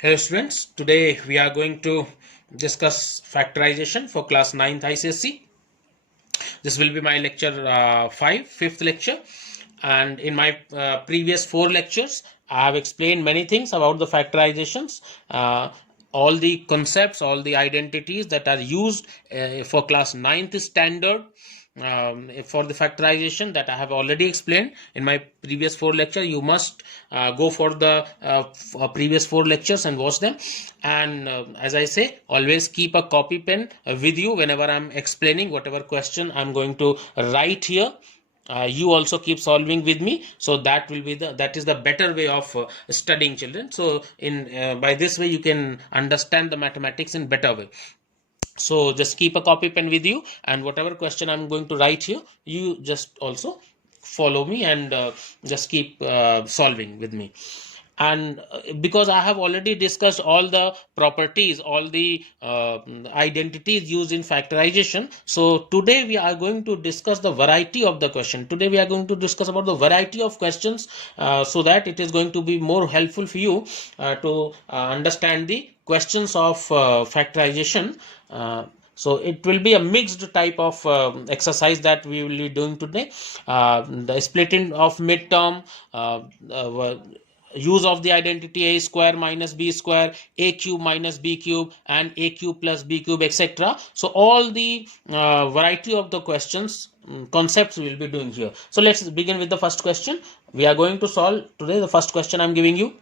Hello students, today we are going to discuss factorization for class 9th ICSE. This will be my lecture 5th lecture, and in my previous 4 lectures I have explained many things about the factorizations, all the concepts, all the identities that are used for class 9th standard for the factorization that I have already explained in my previous 4 lectures. You must go for the previous 4 lectures and watch them. And as I say, always keep a copy pen with you whenever I'm explaining whatever question I'm going to write here. You also keep solving with me, so that is the better way of studying, children. So in by this way you can understand the mathematics in better way. So just keep a copy pen with you, and whatever question I'm going to write here, you just also follow me and just keep solving with me. And because I have already discussed all the properties, all the identities used in factorization, so today we are going to discuss the variety of the question. Today we are going to discuss about the variety of questions, so that it is going to be more helpful for you to understand the questions of factorization. So it will be a mixed type of exercise that we will be doing today. The splitting of midterm, use of the identity a square minus b square, a cube minus b cube, and a cube plus b cube, etc. So all the variety of the questions, concepts we will be doing here. So let's begin with the first question. We are going to solve today. The first question I'm giving you: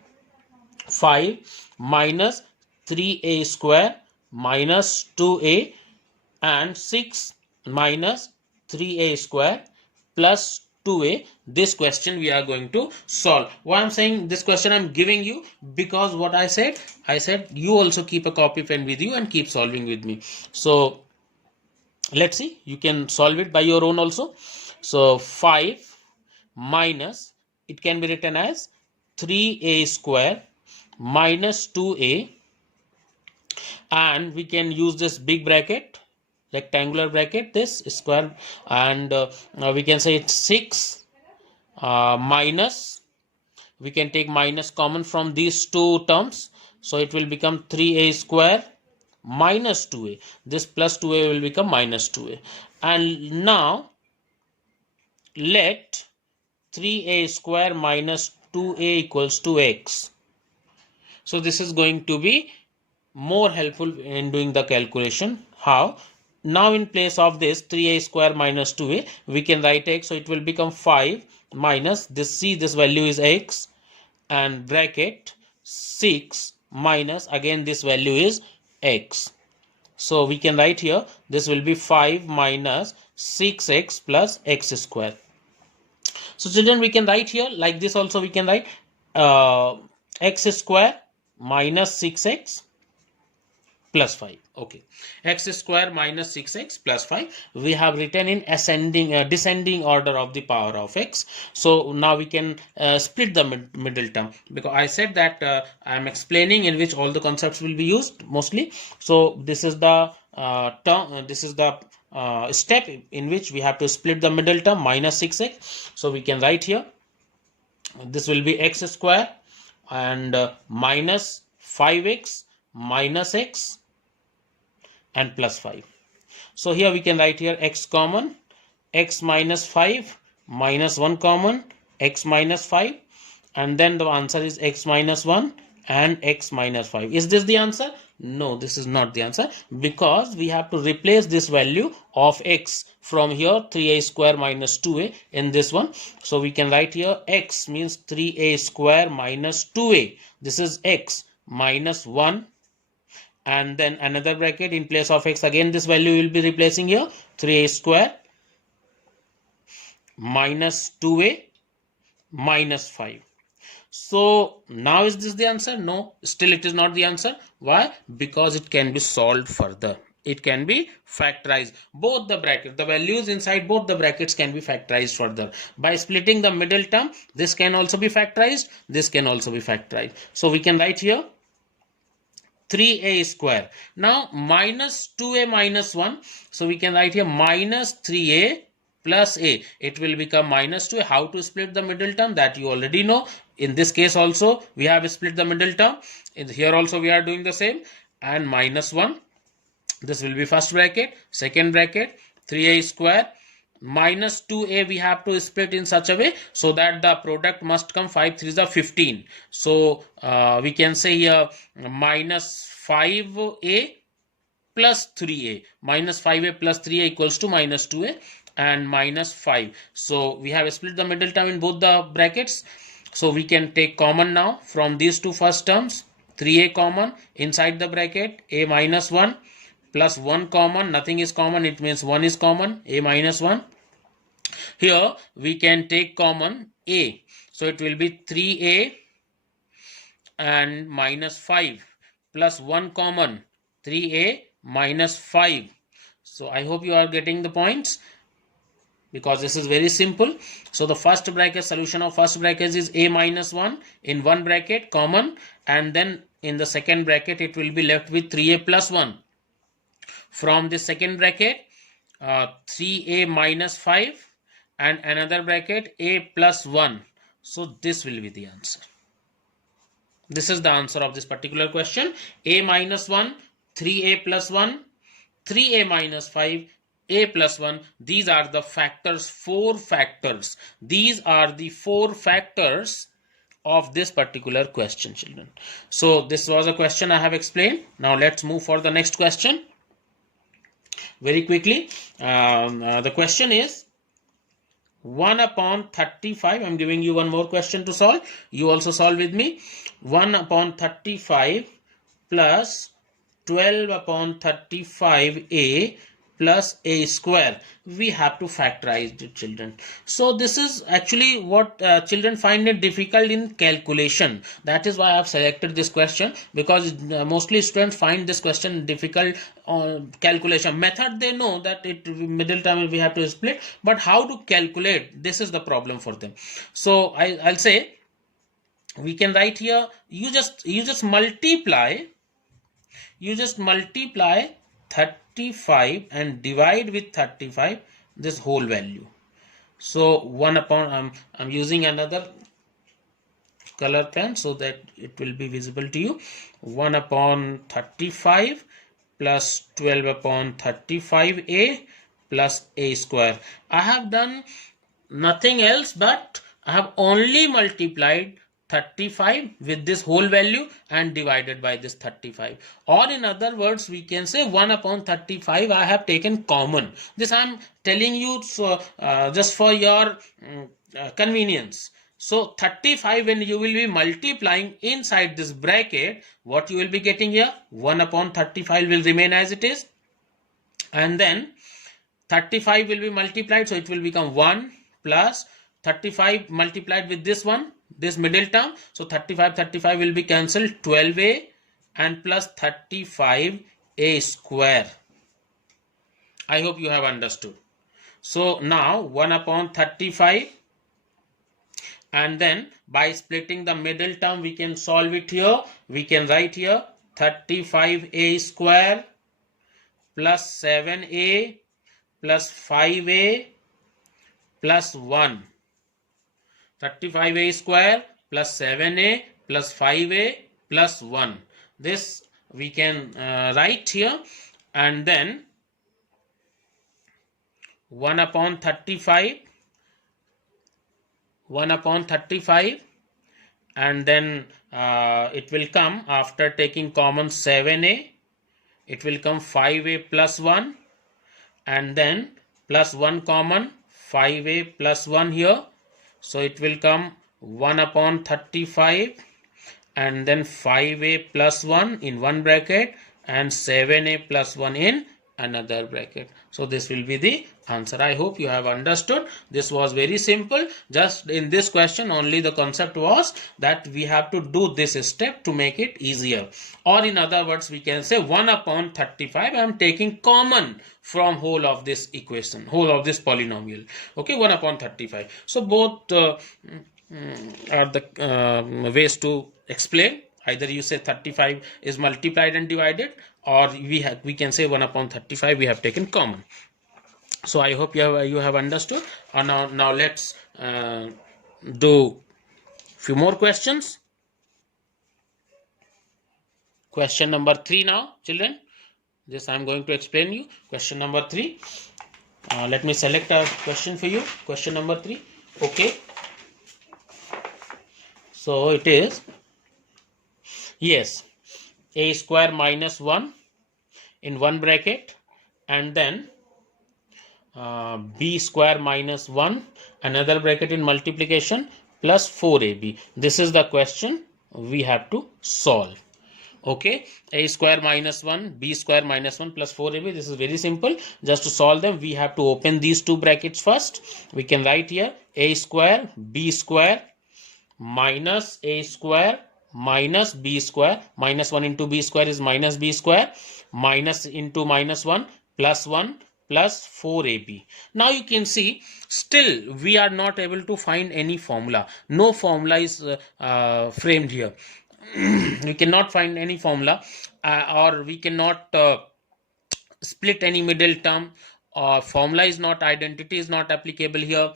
5 minus 3a square minus 2a and 6 minus 3a square plus 2a. This question we are going to solve. Why I'm saying this question I'm giving you, because what I said you also keep a copy pen with you and keep solving with me. So let's see, you can solve it by your own also. So 5 minus, it can be written as 3a square minus 2a, and we can use this big bracket, rectangular bracket, this square, and we can say it's 6 minus, we can take minus common from these two terms, so it will become 3a square minus 2a. This plus 2a will become minus 2a. And now let 3a square minus 2a equals to x. So this is going to be more helpful in doing the calculation. How? Now in place of this 3a square minus 2a, we can write x, so it will become 5 minus this, see this value is x, and bracket 6 minus again this value is x. So we can write here, this will be 5 minus 6x plus x square. So children, we can write here like this also. We can write x square minus 6x plus 5. Okay, x square minus 6x plus 5 we have written in ascending descending order of the power of x. So now we can split the middle term, because I said that I am explaining in which all the concepts will be used mostly. So this is the term, this is the step in which we have to split the middle term, minus 6x. So we can write here, this will be x square and minus 5x minus x and plus 5. So here we can write here x common, x minus 5 minus 1 common, x minus 5, and then the answer is x minus 1 and x minus 5. Is this the answer? No, this is not the answer, because we have to replace this value of x from here, 3a square minus 2a, in this one. So we can write here x means 3a square minus 2a. This is x minus 1, and then another bracket in place of x, again this value will be replacing here, 3a square minus 2a minus 5. So now is this the answer? No, still it is not the answer. Why? Because it can be solved further. It can be factorized. Both the brackets, the values inside both the brackets can be factorized further. By splitting the middle term, this can also be factorized, this can also be factorized. So we can write here 3a square. Now minus 2a minus 1. So we can write here minus 3a plus a. It will become minus 2a. How to split the middle term? That you already know. In this case also we have split the middle term. In here also we are doing the same, and minus 1. This will be first bracket. Second bracket, 3a square minus 2a we have to split in such a way so that the product must come 5 3s are 15. So we can say here minus 5a plus 3a. Minus 5a plus 3a equals to minus 2a and minus 5. So we have split the middle term in both the brackets. So we can take common now from these two first terms. 3a common inside the bracket, a minus 1 plus 1 common. Nothing is common, it means 1 is common, a minus 1. Here we can take common a. So it will be 3a and minus 5 plus 1 common, 3a minus 5. So I hope you are getting the points, because this is very simple. So the first bracket, solution of first bracket is a minus 1 in one bracket common, and then in the second bracket it will be left with 3a plus 1. From the second bracket 3a minus 5 and another bracket a plus 1. So this will be the answer. This is the answer of this particular question. A minus 1, 3a plus 1, 3a minus 5, a plus 1. These are the factors, 4 factors. These are the 4 factors of this particular question, children. So this was a question I have explained. Now let's move for the next question. Very quickly, the question is 1 upon 35. I'm giving you one more question to solve. You also solve with me. 1 upon 35 plus 12 upon 35a plus a square. We have to factorize it, children. So this is actually what children find it difficult in calculation. That is why I have selected this question, because mostly students find this question difficult on calculation. Method they know that it middle term we have to split, but how to calculate, this is the problem for them. So I'll say we can write here, you just multiply 35 and divide with 35 this whole value. So 1 upon, I'm using another color pen so that it will be visible to you. 1 upon 35 plus 12 upon 35a plus a square. I have done nothing else, but I have only multiplied 35 with this whole value and divided by this 35. Or in other words, we can say 1 upon 35 I have taken common. This I am telling you so just for your convenience. So 35, when you will be multiplying inside this bracket, what you will be getting here, 1 upon 35 will remain as it is, and then 35 will be multiplied, so it will become 1 plus 35 multiplied with this one, this middle term. So 35 will be cancelled, 12a and plus 35a square. I hope you have understood. So now 1 upon 35, and then by splitting the middle term we can solve it here. We can write here 35a square plus 7a plus 5a plus 1. 35a square plus 7a plus 5a plus 1. This we can write here, and then 1 upon 35, and then it will come after taking common 7a, it will come 5a plus 1, and then plus 1 common, 5a plus 1 here. So it will come 1 upon 35 and then 5a plus 1 in one bracket and 7a plus 1 in another bracket. So this will be the answer. I hope you have understood. This was very simple. Just in this question only the concept was that we have to do this step to make it easier. Or in other words, we can say 1 upon 35 I am taking common from whole of this equation, whole of this polynomial. Okay, 1 upon 35. So both are the ways to explain. Either you say 35 is multiplied and divided, or we can say 1 upon 35 we have taken common. So I hope you have understood. Now let's do Few more questions. Question number 3 now, children. This I am going to explain you. Question number 3. Let me select a question for you. Question number 3. Okay. So it is, yes, a square minus 1 in one bracket, and then b square minus 1 another bracket in multiplication plus 4ab. This is the question we have to solve. Okay, a square minus 1, b square minus 1 plus 4ab. This is very simple. Just to solve them, we have to open these two brackets first. We can write here a square b square minus a square minus b square. Minus 1 into b square is minus b square, minus into minus 1 plus 1 plus 4ab. Now you can see still we are not able to find any formula. No formula is framed here. We cannot find any formula, or we cannot split any middle term, or formula is not, identity is not applicable here,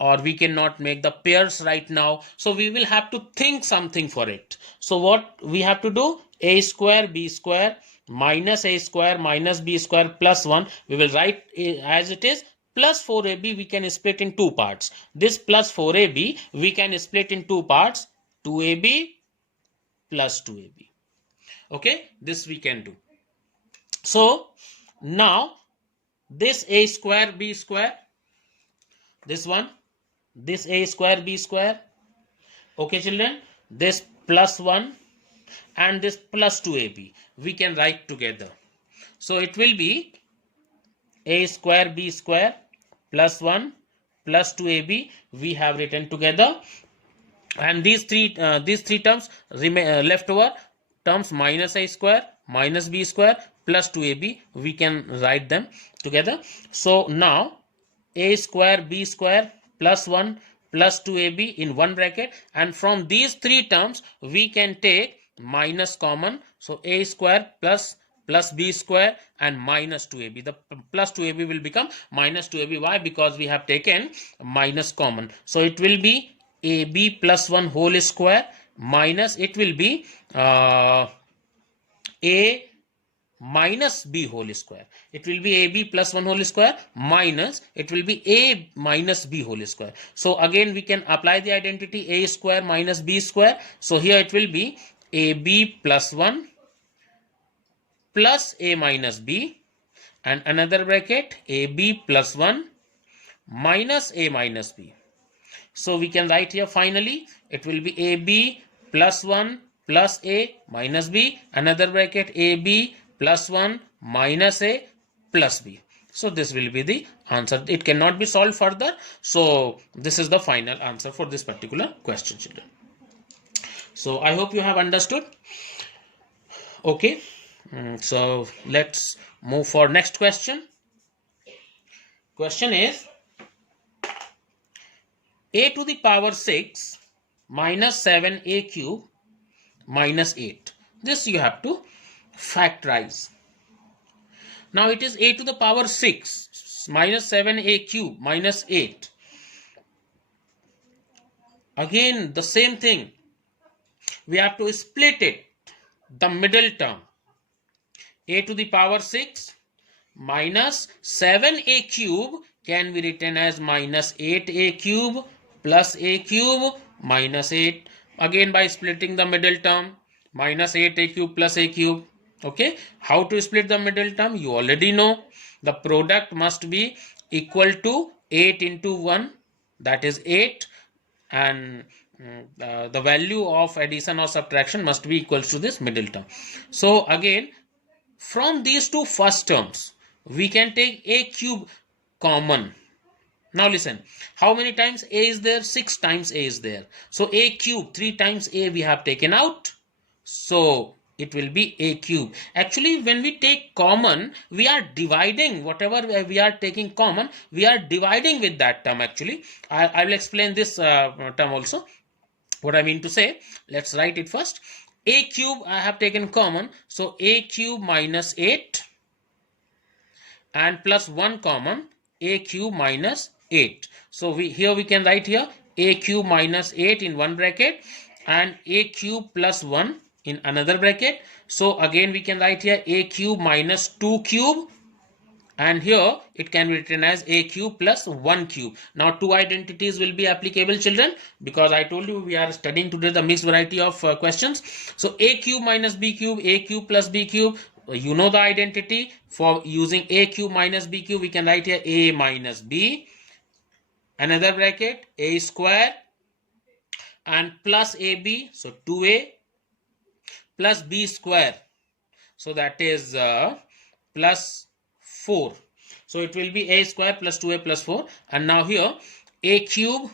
or we cannot make the pairs right now. So we will have to think something for it. So what we have to do, a square b square minus a square minus b square plus 1, we will write as it is, plus 4ab we can split in two parts. This plus 4ab we can split in two parts, 2ab plus 2ab. Okay, this we can do. So now this a square b square, this one, this a square b square, okay children, this plus 1 and this plus 2ab we can write together. So it will be a square b square plus 1 plus 2ab we have written together, and these three terms remain left over terms, minus a square minus b square plus 2ab we can write them together. So now a square b square plus 1 plus 2ab in one bracket, and from these three terms we can take minus common. So a square plus b square and minus 2ab. The plus 2ab will become minus 2ab. Why? Because we have taken minus common. So it will be ab plus 1 whole square minus, it will be a minus b whole square. It will be ab plus 1 whole square minus, it will be a minus b whole square. So again we can apply the identity a square minus b square. So here it will be ab plus 1 plus a minus b, and another bracket ab plus 1 minus a minus b. So we can write here finally it will be ab plus 1 plus a minus b, another bracket ab plus 1 minus a plus b. So this will be the answer. It cannot be solved further. So this is the final answer for this particular question, children. So I hope you have understood. Okay. So let's move for next question. Question is a to the power 6 minus 7a cube minus 8. This you have to factorize. Now it is a to the power 6 minus 7a cube minus 8. Again the same thing. We have to split it, the middle term. A to the power 6 minus 7a cube can be written as minus 8a cube plus a cube minus 8. Again by splitting the middle term, minus 8a cube plus a cube. Okay, how to split the middle term? You already know. The product must be equal to 8 into 1, that is 8, and the value of addition or subtraction must be equal to this middle term. So again, from these two first terms we can take a cube common. Now listen, how many times a is there? 6 times a is there. So a cube, 3 times a we have taken out. So it will be a cube. Actually when we take common, we are dividing whatever we are taking common, we are dividing with that term. Actually I will explain this term also, what I mean to say. Let's write it first. A cube I have taken common, so a cube minus 8 and plus 1 common, a cube minus 8. So here we can write here a cube minus 8 in one bracket and a cube plus 1 in another bracket. So again we can write here a cube minus 2 cube, and here it can be written as a cube plus 1 cube. Now two identities will be applicable, children, because I told you we are studying today the mixed variety of questions. So a cube minus b cube, a cube plus b cube, you know the identity. For using a cube minus b cube, we can write here a minus b, another bracket, a square, and plus ab, so 2a plus b square, so that is plus 4. So it will be a square plus 2a plus 4. And now here a cube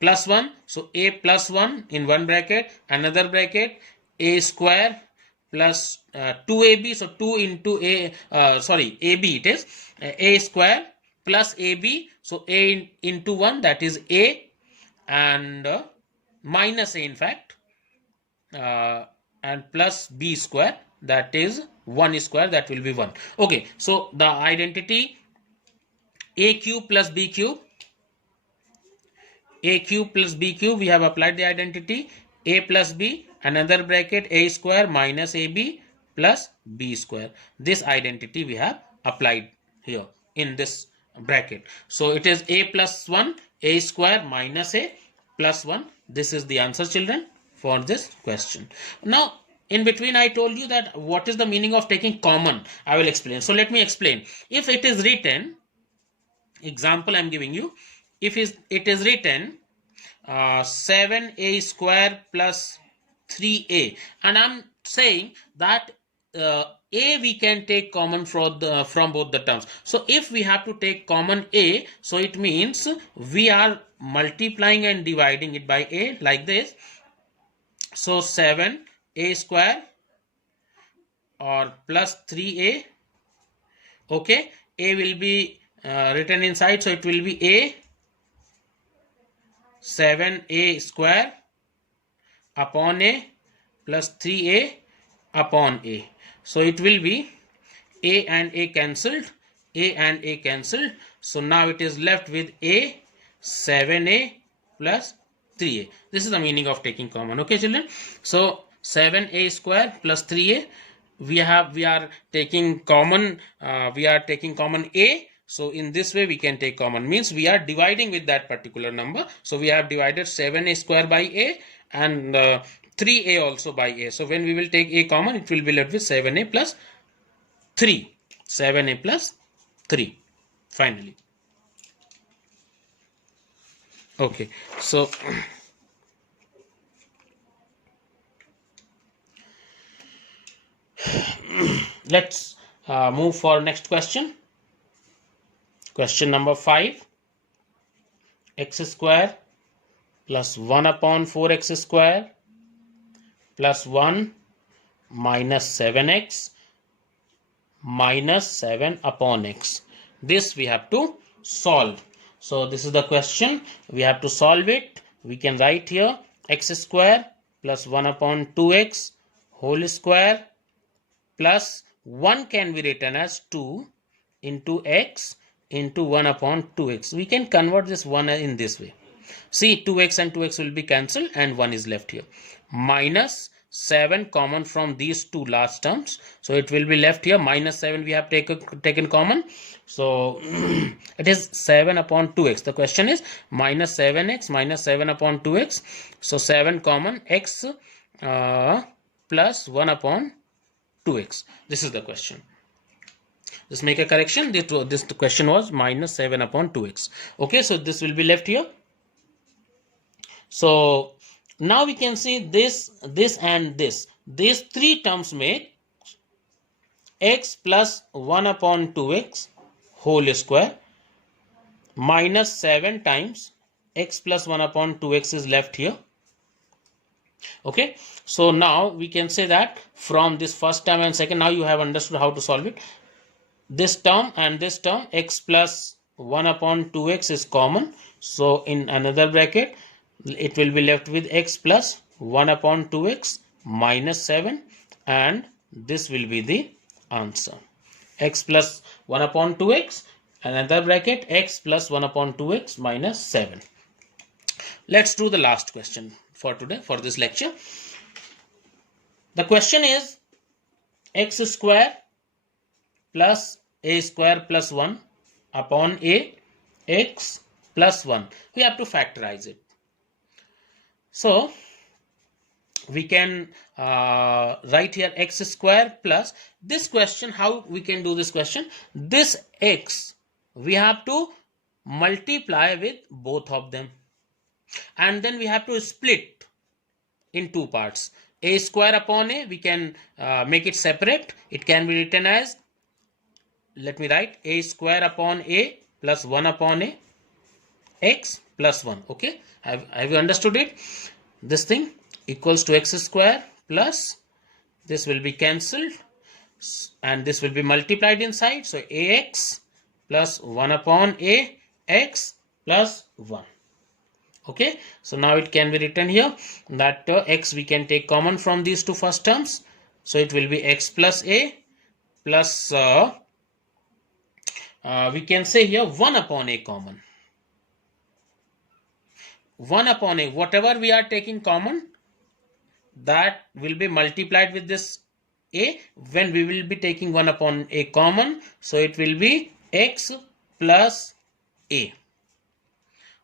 plus 1, so a plus 1 in one bracket, another bracket, a square plus 2ab, so 2 into a ab, it is a square plus ab, so a into 1, that is a, and minus a, in fact, and plus b square, that is 1 square, that will be 1. Okay, so the identity a cube plus b cube, a cube plus b cube, we have applied the identity a plus b, another bracket, a square minus ab plus b square. This identity we have applied here in this bracket. So it is a plus 1, a square minus a plus 1. This is the answer, children, for this question. Now in between I told you that what is the meaning of taking common. I will explain. So let me explain. If it is written, example I am giving you, if it is written 7a square plus 3a, and I am saying that a we can take common from both the terms. So if we have to take common a, so it means we are multiplying and dividing it by a like this. So 7a square or plus 3a, okay, a will be written inside, so it will be a 7a square upon a plus 3a upon a. So it will be a and a cancelled, a and a cancelled. So now it is left with a 7a plus 3a. This is the meaning of taking common. Okay, children. So 7a square plus 3a, we are taking common. We are taking common a. So in this way we can take common, means we are dividing with that particular number. So we have divided 7a square by a and 3a also by a. So when we will take a common, it will be left with 7a plus 3. 7a plus 3 finally. Okay, so let's move for next question. Question number 5. X square plus 1 upon 4x square plus 1 minus 7x minus 7 upon x. This we have to solve. So this is the question. We have to solve it. We can write here x square plus 1 upon 2x whole square plus 1 can be written as 2 into x into 1 upon 2x. We can convert this 1 in this way. See, 2x and 2x will be cancelled and 1 is left here. Minus 7 common from these two last terms. So it will be left here. Minus 7 we have taken common. So it is 7 upon 2x. The question is minus 7x minus 7 upon 2x. So 7 common, x plus 1 upon 2x. This is the question. Just make a correction. This question was minus 7 upon 2x. Okay, so this will be left here. So now we can see this and this. These three terms make x plus 1 upon 2x whole square minus 7 times x plus 1 upon 2x is left here. Okay, so now we can say that from this first term and second, now you have understood how to solve it. This term and this term, x plus 1 upon 2x is common. So in another bracket, it will be left with x plus 1 upon 2x minus 7, and this will be the answer. X plus 1 upon 2x, another bracket, x plus 1 upon 2x minus 7. Let's do the last question for today, for this lecture. The question is x square plus a square plus 1 upon a x plus 1. We have to factorize it. So we can write here x square plus this question. How we can do this question? This x we have to multiply with both of them, and then we have to split in two parts. A square upon a, we can make it separate. It can be written as, let me write, a square upon a plus 1 upon a x plus 1. Okay, have you understood it? This thing equals to x square plus, this will be cancelled and this will be multiplied inside. So ax plus 1 upon a x plus 1. Okay, so now it can be written here that x we can take common from these two first terms. So it will be x plus a plus we can say here 1 upon a common. 1 upon a, whatever we are taking common, that will be multiplied with this a when we will be taking 1 upon a common. So it will be x plus a.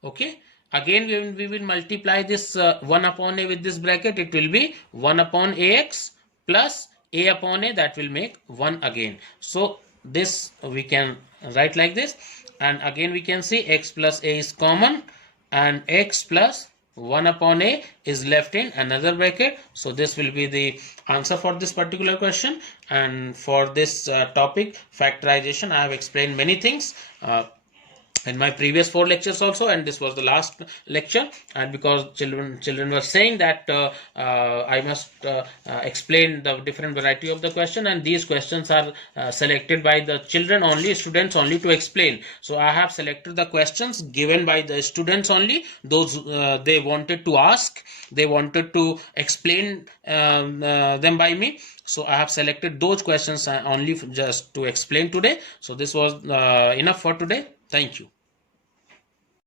Okay, again when we will multiply this 1 upon a with this bracket, it will be 1 upon ax plus a upon a, that will make 1 again. So this we can write like this, and again we can see x plus a is common and x plus 1 upon a is left in another bracket. So this will be the answer for this particular question. And for this topic factorization, I have explained many things in my previous 4 lectures also, and this was the last lecture. And because children were saying that I must explain the different variety of the question, and these questions are selected by the children only, students only, to explain. So I have selected the questions given by the students only, those they wanted to ask, they wanted to explain them by me. So I have selected those questions only just to explain today. So this was enough for today. Thank you.